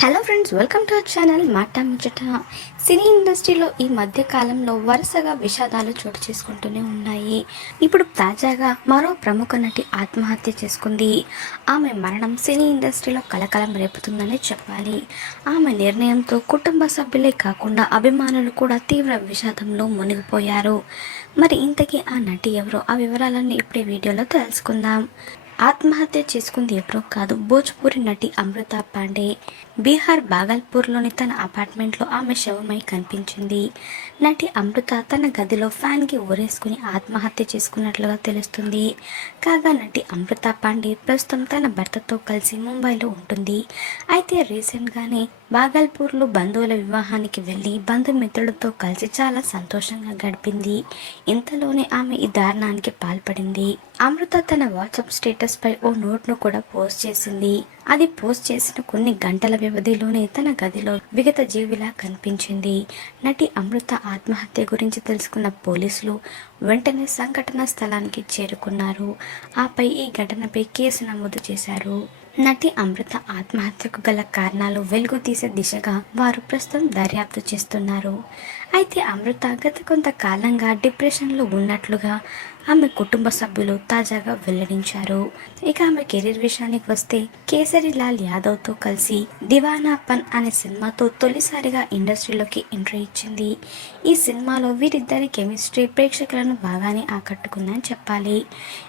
Hello friends welcome to our channel మాట ముచ్చట సినీ ఇండస్ట్రీలో ఈ మధ్య కాలంలో వరుసగా విషాదాలు చోటు చేసుకుంటూనే ఉన్నాయి. ఇప్పుడు తాజాగా మరో ప్రముఖ నటి ఆత్మహత్య చేసుకుంది. ఆమె మరణం సినీ ఇండస్ట్రీలో కలకలం రేపుతుందని చెప్పాలి. ఆమె నిర్ణయంతో కుటుంబ సభ్యులే కాకుండా అభిమానులు కూడా తీవ్ర విషాదంలో మునిగిపోయారు. మరి ఇంతకీ ఆ నటి ఎవరో? ఆ వివరాలన్నీ ఇప్పుడే వీడియోలో తెలుసుకుందాం. ఆత్మహత్య చేసుకుంది ఎవరో కాదు. భోజ్పూరి నటి అమృత పాండే బీహార్ బాగల్పూర్లోని తన అపార్ట్మెంట్లో ఆమె శవమై కనిపించింది. నటి అమృత తన గదిలో ఫ్యాన్కి ఊరేసుకుని ఆత్మహత్య చేసుకున్నట్లుగా తెలుస్తుంది. కాగా నటి అమృత పాండే ప్రస్తుతం తన భర్తతో కలిసి ముంబైలో ఉంటుంది. అయితే రీసెంట్గానే బాగల్పూర్లో బంధువుల వివాహానికి వెళ్ళి బంధుమిత్రులతో కలిసి చాలా సంతోషంగా గడిపింది. ఇంతలోనే ఆమె ఈ దారుణానికి పాల్పడింది. అమృత తన వాట్సాప్ స్టేటస్ పై ఓ నోట్ను కూడా పోస్ట్ చేసింది. అది పోస్ట్ చేసిన కొన్ని గంటల వ్యవధిలోనే తన గదిలో విగత జీవిలా కనిపించింది. నటి అమృత ఆత్మహత్య గురించి తెలుసుకున్న పోలీసులు వెంటనే సంఘటన స్థలానికి చేరుకున్నారు. ఆపై ఈ ఘటనపై కేసు నమోదు చేశారు. నటి అమృత ఆత్మహత్యకు గల కారణాలు వెలుగు తీసే దిశగా వారు ప్రస్తుతం దర్యాప్తు చేస్తున్నారు. అయితే అమృత గత కొంతకాలంగా డిప్రెషన్లో ఉన్నట్లుగా ఆమె కుటుంబ సభ్యులు తాజాగా వెల్లడించారు. ఇక ఆమె కెరీర్ విషయానికి వస్తే కేసరి లాల్ యాదవ్తో కలిసి దివానా పన్ అనే సినిమాతో తొలిసారిగా ఇండస్ట్రీలోకి ఎంట్రీ ఇచ్చింది. ఈ సినిమాలో వీరిద్దరి కెమిస్ట్రీ ప్రేక్షకులను బాగానే ఆకట్టుకుందని చెప్పాలి.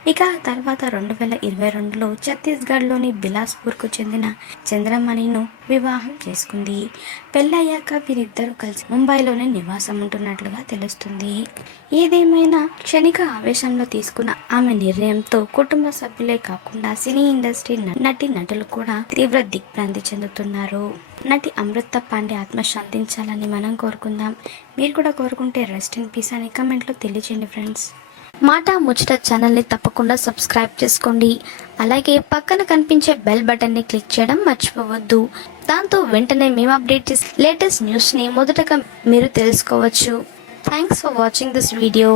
ఇక ఆ తర్వాత రెండు వేల ఇరవై రెండులో ఛత్తీస్గఢ్లోని బిలాస్పూర్కు చెందిన చంద్రమణిను వివాహం చేసుకుంది. పెళ్ళయ్యాక వీరిద్దరూ కలిసి ముంబైలోనే నివాసం ఉంటున్నట్లుగా తెలుస్తుంది. ఏదేమైనా క్షణిక విషయంలో తీసుకున్న ఆమె నిర్ణయంతో కుటుంబ సభ్యులే కాకుండా సినీ ఇండస్ట్రీ నటి నటులు కూడా తీవ్ర దిగ్భ్రాంతి చెందుతున్నారు. నటి అమృత పాండే ఆత్మ శాంతించాలని మనం కోరుకుందాం. మీరు కూడా కోరుకుంటే రెస్ట్ ఇన్ పీస్ అని కమెంట్లో తెలియజేయండి ఫ్రెండ్స్ మాట ముచ్చట ఛానల్ని తప్పకుండా సబ్స్క్రైబ్ చేసుకోండి. అలాగే పక్కన కనిపించే బెల్ బటన్ని క్లిక్ చేయడం మర్చిపోవద్దు. దాంతో వెంటనే మేము అప్డేట్ చేసే లేటెస్ట్ న్యూస్ని మొదటగా మీరు తెలుసుకోవచ్చు. Thanks for watching this video